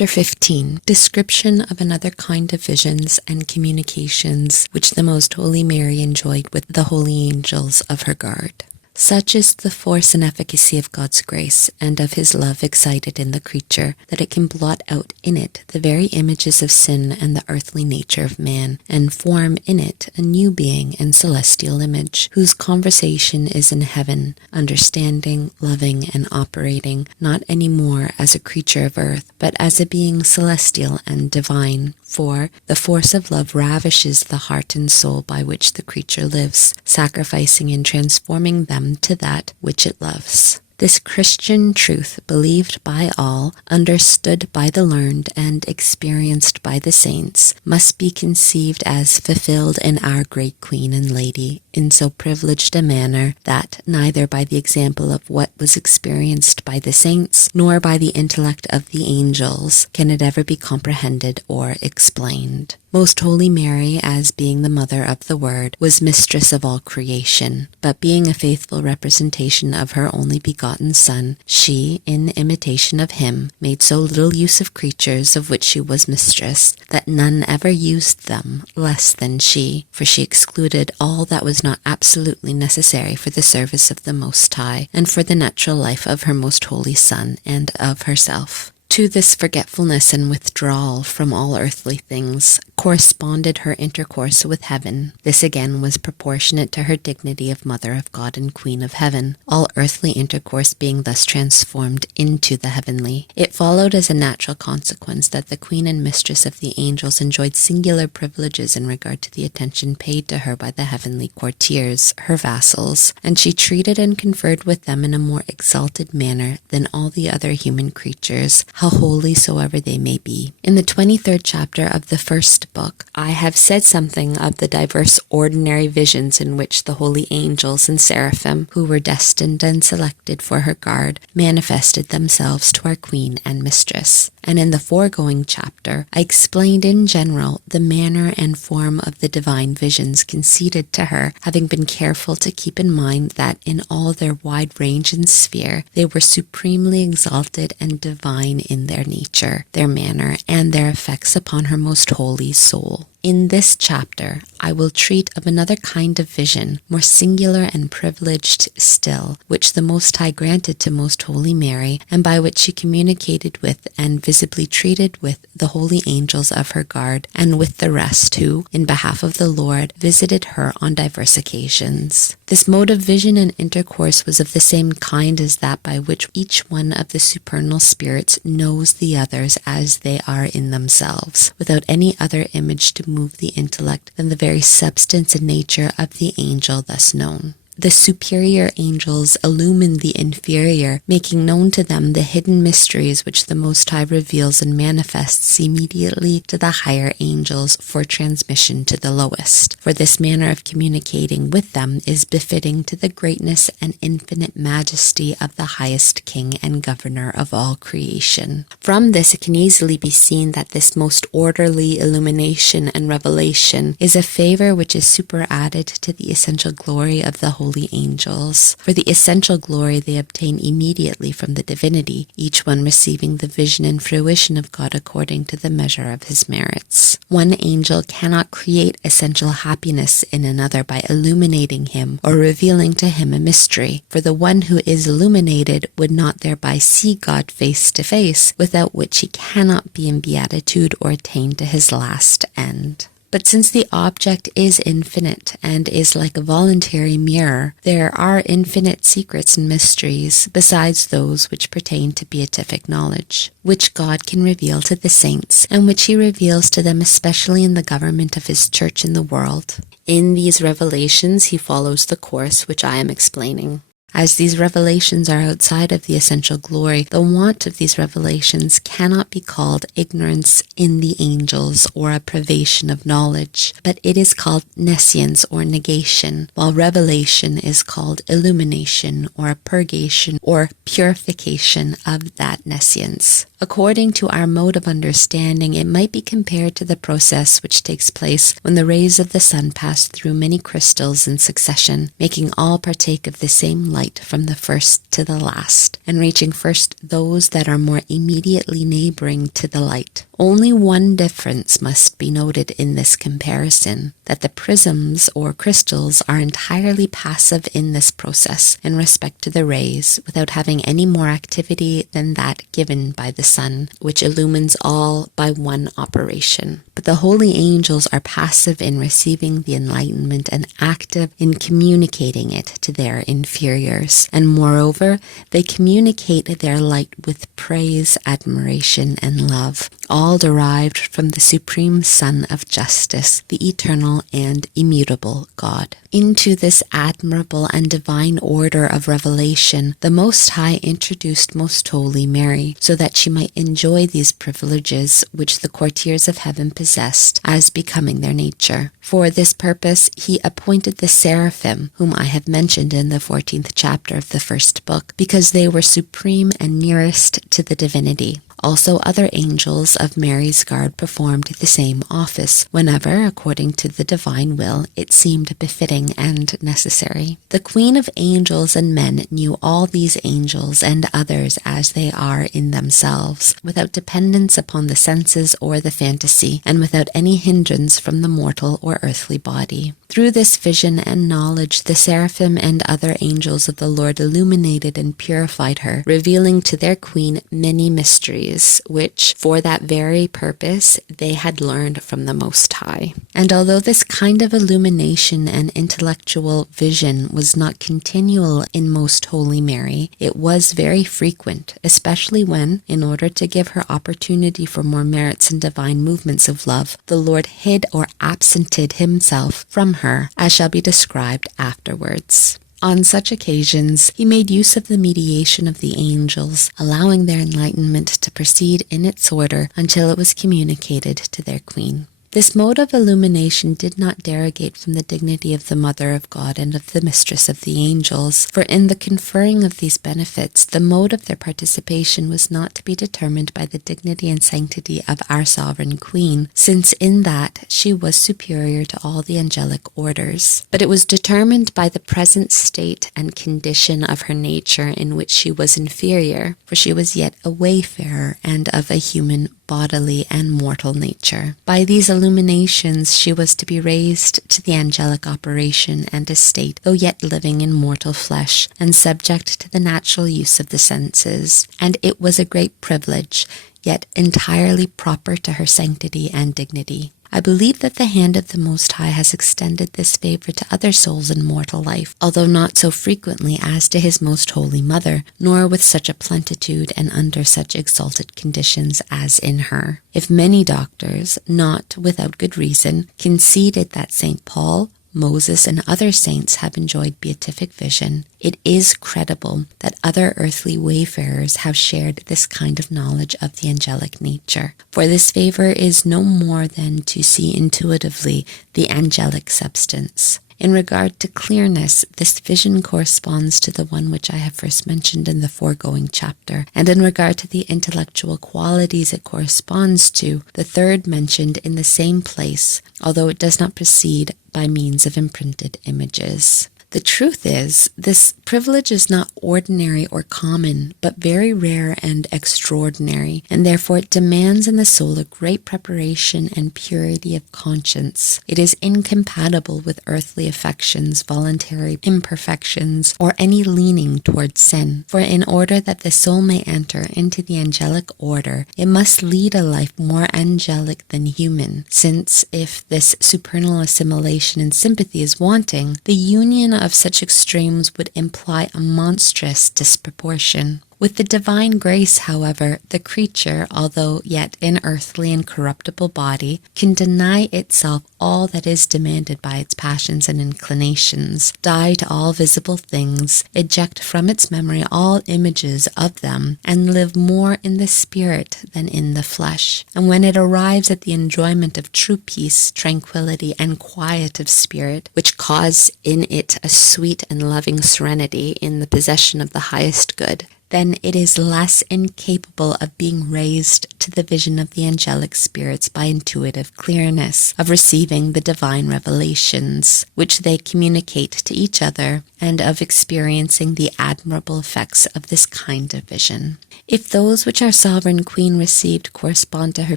Chapter 15. Description of another kind of visions and communications which the Most Holy Mary enjoyed with the holy angels of her guard. Such is the force and efficacy of God's grace and of his love excited in the creature, that it can blot out in it the very images of sin and the earthly nature of man, and form in it a new being and celestial image, whose conversation is in heaven, understanding, loving, and operating, not any more as a creature of earth, but as a being celestial and divine. For the force of love ravishes the heart and soul by which the creature lives, sacrificing and transforming them to that which it loves. This Christian truth, believed by all, understood by the learned, and experienced by the saints, must be conceived as fulfilled in our great Queen and Lady, in so privileged a manner that neither by the example of what was experienced by the saints, nor by the intellect of the angels, can it ever be comprehended or explained. Most Holy Mary, as being the mother of the Word, was mistress of all creation, but being a faithful representation of her only begotten Son, she, in imitation of him, made so little use of creatures of which she was mistress, that none ever used them less than she, for she excluded all that was not absolutely necessary for the service of the Most High, and for the natural life of her most holy Son, and of herself. To this forgetfulness and withdrawal from all earthly things corresponded her intercourse with heaven. This again was proportionate to her dignity of Mother of God and Queen of Heaven, all earthly intercourse being thus transformed into the heavenly. It followed as a natural consequence that the Queen and Mistress of the angels enjoyed singular privileges in regard to the attention paid to her by the heavenly courtiers, her vassals, and she treated and conferred with them in a more exalted manner than all the other human creatures, how holy soever they may be. In the 23rd chapter of the first book, I have said something of the diverse ordinary visions in which the holy angels and seraphim, who were destined and selected for her guard, manifested themselves to our Queen and Mistress. And in the foregoing chapter, I explained in general the manner and form of the divine visions conceded to her, having been careful to keep in mind that in all their wide range and sphere, they were supremely exalted and divine in their nature, their manner, and their effects upon her most holy soul. In this chapter, I will treat of another kind of vision, more singular and privileged still, which the Most High granted to Most Holy Mary, and by which she communicated with and visibly treated with the holy angels of her guard, and with the rest who, in behalf of the Lord, visited her on diverse occasions. This mode of vision and intercourse was of the same kind as that by which each one of the supernal spirits knows the others as they are in themselves, without any other image to move the intellect than the very substance and nature of the angel thus known. The superior angels illumine the inferior, making known to them the hidden mysteries which the Most High reveals and manifests immediately to the higher angels for transmission to the lowest. For this manner of communicating with them is befitting to the greatness and infinite majesty of the highest King and Governor of all creation. From this it can easily be seen that this most orderly illumination and revelation is a favor which is superadded to the essential glory of the holy angels. For the essential glory they obtain immediately from the divinity, each one receiving the vision and fruition of God according to the measure of his merits. One angel cannot create essential happiness in another by illuminating him or revealing to him a mystery, for the one who is illuminated would not thereby see God face to face, without which he cannot be in beatitude or attain to his last end. But since the object is infinite and is like a voluntary mirror, there are infinite secrets and mysteries besides those which pertain to beatific knowledge, which God can reveal to the saints, and which he reveals to them especially in the government of his church in the world. In these revelations he follows the course which I am explaining. As these revelations are outside of the essential glory, the want of these revelations cannot be called ignorance in the angels or a privation of knowledge, but it is called nescience or negation, while revelation is called illumination or a purgation or purification of that nescience. According to our mode of understanding, it might be compared to the process which takes place when the rays of the sun pass through many crystals in succession, making all partake of the same light from the first to the last, and reaching first those that are more immediately neighboring to the light. Only one difference must be noted in this comparison, that the prisms or crystals are entirely passive in this process in respect to the rays, without having any more activity than that given by the sun, which illumines all by one operation. But the holy angels are passive in receiving the enlightenment and active in communicating it to their inferiors. And moreover, they communicate their light with praise, admiration, and love, all derived from the supreme Sun of justice, the eternal and immutable God. Into this admirable and divine order of revelation, the Most High introduced Most Holy Mary, so that she might enjoy these privileges which the courtiers of heaven possessed, as becoming their nature. For this purpose he appointed the seraphim, whom I have mentioned in the 14th chapter of the first book, because they were supreme and nearest to the divinity. Also other angels of Mary's guard performed the same office, whenever, according to the divine will, it seemed befitting and necessary. The Queen of angels and men knew all these angels and others as they are in themselves, without dependence upon the senses or the fantasy, and without any hindrance from the mortal or earthly body. Through this vision and knowledge, the seraphim and other angels of the Lord illuminated and purified her, revealing to their queen many mysteries, which, for that very purpose, they had learned from the Most High. And although this kind of illumination and intellectual vision was not continual in Most Holy Mary, it was very frequent, especially when, in order to give her opportunity for more merits and divine movements of love, the Lord hid or absented himself from her, as shall be described afterwards. On such occasions, he made use of the mediation of the angels, allowing their enlightenment to proceed in its order until it was communicated to their queen. This mode of illumination did not derogate from the dignity of the Mother of God and of the Mistress of the Angels, for in the conferring of these benefits, the mode of their participation was not to be determined by the dignity and sanctity of our Sovereign Queen, since in that she was superior to all the angelic orders, but it was determined by the present state and condition of her nature, in which she was inferior, for she was yet a wayfarer and of a human bodily and mortal nature. By these illuminations she was to be raised to the angelic operation and estate, though yet living in mortal flesh, and subject to the natural use of the senses. And it was a great privilege, yet entirely proper to her sanctity and dignity. I believe that the hand of the Most High has extended this favor to other souls in mortal life, although not so frequently as to his most holy mother, nor with such a plenitude and under such exalted conditions as in her. If many doctors, not without good reason, conceded that St. Paul, Moses, and other saints have enjoyed beatific vision, it is credible that other earthly wayfarers have shared this kind of knowledge of the angelic nature. For this favor is no more than to see intuitively the angelic substance. In regard to clearness, this vision corresponds to the one which I have first mentioned in the foregoing chapter, and in regard to the intellectual qualities it corresponds to, the third mentioned in the same place, although it does not proceed by means of imprinted images. The truth is, this privilege is not ordinary or common, but very rare and extraordinary, and therefore it demands in the soul a great preparation and purity of conscience. It is incompatible with earthly affections, voluntary imperfections, or any leaning towards sin. For in order that the soul may enter into the angelic order, it must lead a life more angelic than human, since if this supernal assimilation and sympathy is wanting, the union of such extremes would imply a monstrous disproportion. With the divine grace, however, the creature, although yet in earthly and corruptible body, can deny itself all that is demanded by its passions and inclinations, die to all visible things, eject from its memory all images of them, and live more in the spirit than in the flesh. And when it arrives at the enjoyment of true peace, tranquility, and quiet of spirit, which cause in it a sweet and loving serenity in the possession of the highest good, then it is less incapable of being raised to the vision of the angelic spirits by intuitive clearness, of receiving the divine revelations, which they communicate to each other, and of experiencing the admirable effects of this kind of vision. If those which our sovereign queen received correspond to her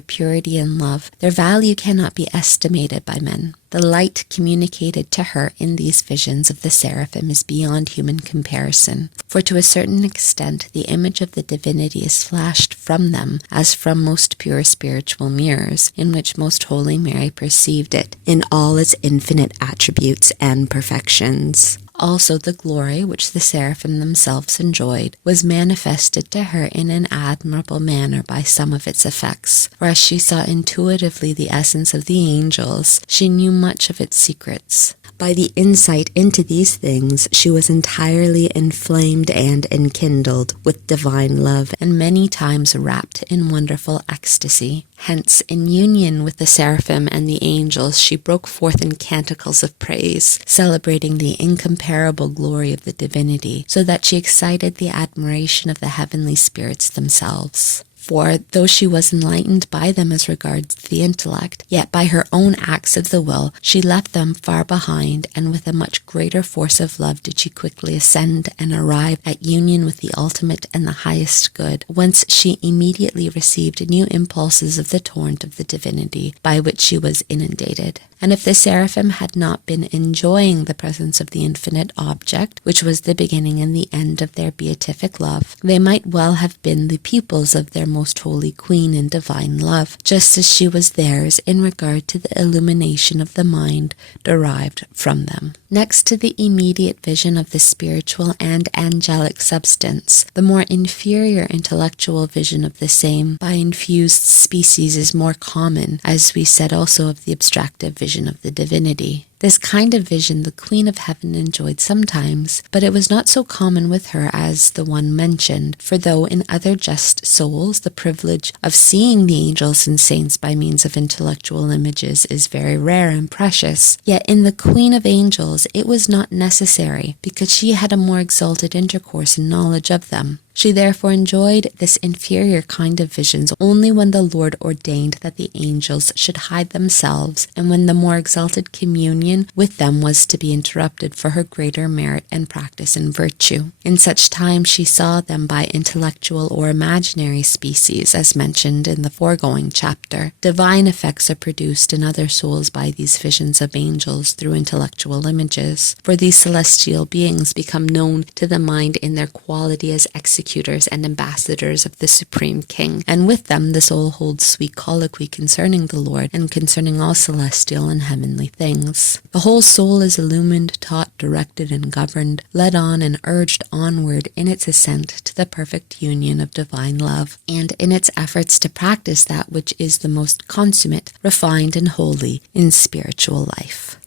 purity and love, their value cannot be estimated by men. The light communicated to her in these visions of the seraphim is beyond human comparison, for to a certain extent the image of the divinity is flashed from them as from most pure spiritual mirrors, in which most holy Mary perceived it in all its infinite attributes and perfections. Also the glory which the seraphim themselves enjoyed was manifested to her in an admirable manner by some of its effects, for as she saw intuitively the essence of the angels, she knew much of its secrets. By the insight into these things, she was entirely inflamed and enkindled with divine love, and many times wrapped in wonderful ecstasy. Hence, in union with the seraphim and the angels, she broke forth in canticles of praise, celebrating the incomparable glory of the divinity, so that she excited the admiration of the heavenly spirits themselves. For, though she was enlightened by them as regards the intellect, yet by her own acts of the will she left them far behind, and with a much greater force of love did she quickly ascend and arrive at union with the ultimate and the highest good, whence she immediately received new impulses of the torrent of the divinity by which she was inundated. And if the seraphim had not been enjoying the presence of the infinite object, which was the beginning and the end of their beatific love, they might well have been the pupils of their most holy queen in divine love, just as she was theirs in regard to the illumination of the mind derived from them. Next to the immediate vision of the spiritual and angelic substance, the more inferior intellectual vision of the same by infused species is more common, as we said also of the abstractive vision of the divinity. This kind of vision the Queen of Heaven enjoyed sometimes, but it was not so common with her as the one mentioned, for though in other just souls the privilege of seeing the angels and saints by means of intellectual images is very rare and precious, yet in the Queen of Angels it was not necessary, because she had a more exalted intercourse and knowledge of them. She therefore enjoyed this inferior kind of visions only when the Lord ordained that the angels should hide themselves, and when the more exalted communion with them was to be interrupted for her greater merit and practice in virtue. In such times she saw them by intellectual or imaginary species, as mentioned in the foregoing chapter. Divine effects are produced in other souls by these visions of angels through intellectual images, for these celestial beings become known to the mind in their quality as executors and ambassadors of the Supreme King, and with them the soul holds sweet colloquy concerning the Lord and concerning all celestial and heavenly things. The whole soul is illumined, taught, directed, and governed, led on and urged onward in its ascent to the perfect union of divine love, and in its efforts to practice that which is the most consummate, refined, and holy in spiritual life.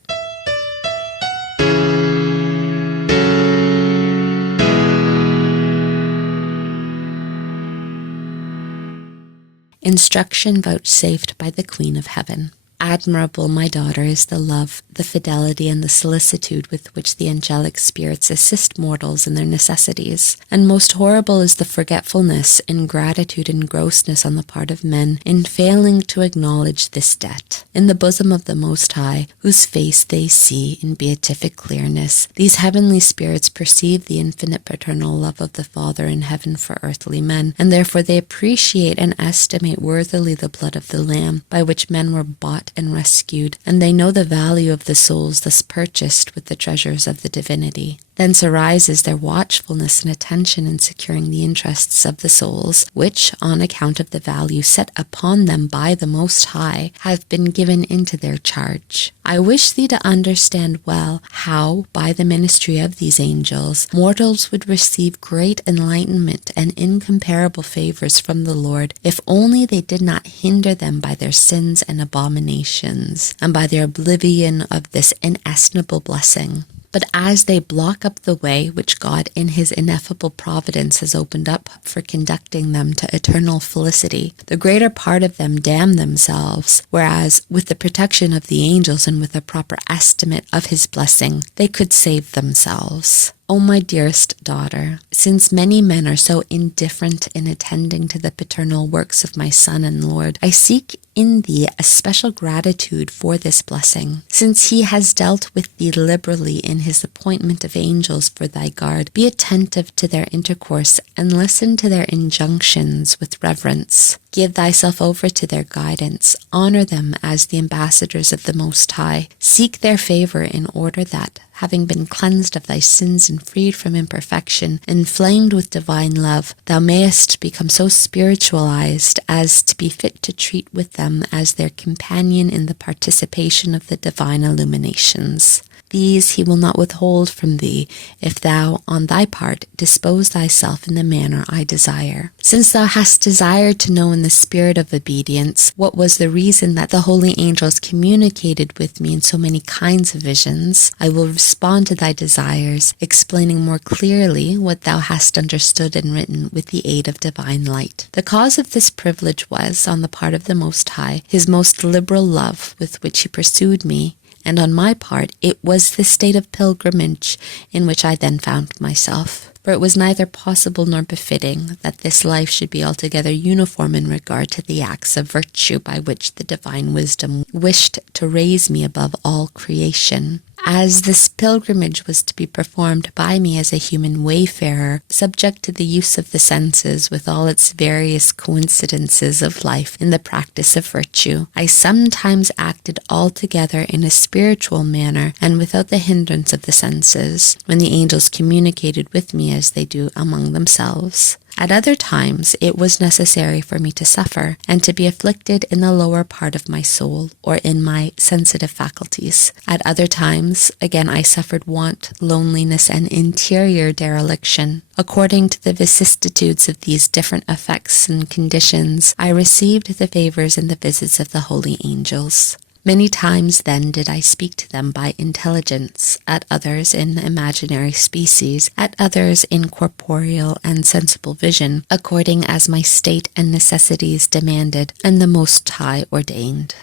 Instruction vouchsafed by the Queen of Heaven. Admirable, my daughter, is the love, the fidelity, and the solicitude with which the angelic spirits assist mortals in their necessities, and most horrible is the forgetfulness, ingratitude, and grossness on the part of men in failing to acknowledge this debt. In the bosom of the Most High, whose face they see in beatific clearness, these heavenly spirits perceive the infinite paternal love of the Father in heaven for earthly men, and therefore they appreciate and estimate worthily the blood of the Lamb, by which men were bought and rescued, and they know the value of the souls thus purchased with the treasures of the divinity. Thence arises their watchfulness and attention in securing the interests of the souls, which, on account of the value set upon them by the Most High, have been given into their charge. I wish thee to understand well how, by the ministry of these angels, mortals would receive great enlightenment and incomparable favors from the Lord, if only they did not hinder them by their sins and abominations, and by their oblivion of this inestimable blessing. But as they block up the way which God in his ineffable providence has opened up for conducting them to eternal felicity, the greater part of them damn themselves, whereas with the protection of the angels and with a proper estimate of his blessing, they could save themselves. O my dearest daughter, since many men are so indifferent in attending to the paternal works of my Son and Lord, I seek in thee a special gratitude for this blessing. Since he has dealt with thee liberally in his appointment of angels for thy guard, be attentive to their intercourse and listen to their injunctions with reverence. Give thyself over to their guidance. Honor them as the ambassadors of the Most High. Seek their favor in order that, having been cleansed of thy sins and freed from imperfection, inflamed with divine love, thou mayest become so spiritualized as to be fit to treat with them as their companion in the participation of the divine illuminations. These he will not withhold from thee, if thou, on thy part, dispose thyself in the manner I desire. Since thou hast desired to know in the spirit of obedience what was the reason that the holy angels communicated with me in so many kinds of visions, I will respond to thy desires, explaining more clearly what thou hast understood and written with the aid of divine light. The cause of this privilege was, on the part of the Most High, his most liberal love with which he pursued me, and on my part it was the state of pilgrimage in which I then found myself. For it was neither possible nor befitting that this life should be altogether uniform in regard to the acts of virtue by which the divine wisdom wished to raise me above all creation. As this pilgrimage was to be performed by me as a human wayfarer, subject to the use of the senses with all its various coincidences of life in the practice of virtue, I sometimes acted altogether in a spiritual manner and without the hindrance of the senses, when the angels communicated with me as they do among themselves. At other times it was necessary for me to suffer, and to be afflicted in the lower part of my soul, or in my sensitive faculties. At other times, again, I suffered want, loneliness, and interior dereliction. According to the vicissitudes of these different effects and conditions, I received the favors and the visits of the holy angels. Many times then did I speak to them by intelligence, at others in imaginary species, at others in corporeal and sensible vision, according as my state and necessities demanded, and the Most High ordained.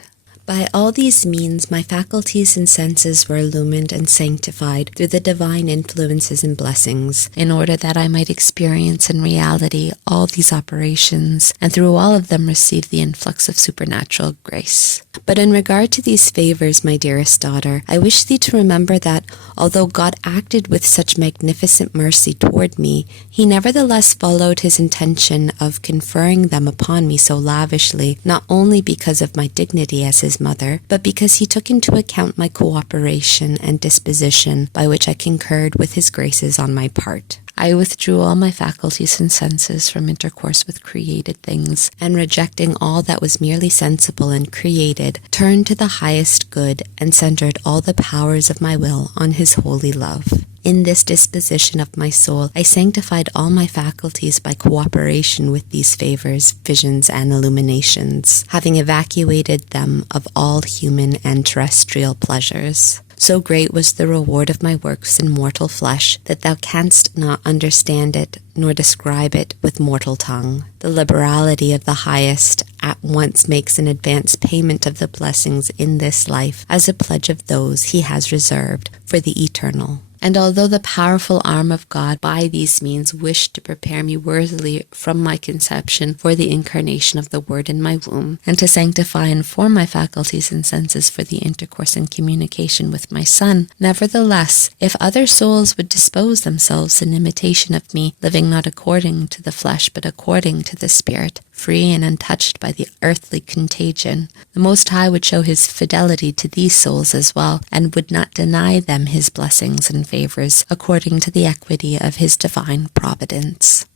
By all these means my faculties and senses were illumined and sanctified through the divine influences and blessings, in order that I might experience in reality all these operations, and through all of them receive the influx of supernatural grace. But in regard to these favors, my dearest daughter, I wish thee to remember that, although God acted with such magnificent mercy toward me, he nevertheless followed his intention of conferring them upon me so lavishly, not only because of my dignity as his mother, but because he took into account my cooperation and disposition, by which I concurred with his graces on my part. I withdrew all my faculties and senses from intercourse with created things, and rejecting all that was merely sensible and created, turned to the highest good, and centered all the powers of my will on his holy love. In this disposition of my soul, I sanctified all my faculties by cooperation with these favors, visions, and illuminations, having evacuated them of all human and terrestrial pleasures. So great was the reward of my works in mortal flesh, that thou canst not understand it, nor describe it with mortal tongue. The liberality of the highest at once makes an advance payment of the blessings in this life, as a pledge of those he has reserved for the eternal. And although the powerful arm of God by these means wished to prepare me worthily from my conception for the incarnation of the Word in my womb, and to sanctify and form my faculties and senses for the intercourse and communication with my Son, nevertheless, if other souls would dispose themselves in imitation of me, living not according to the flesh but according to the Spirit, free and untouched by the earthly contagion, the Most High would show his fidelity to these souls as well, and would not deny them his blessings and favors according to the equity of his divine providence.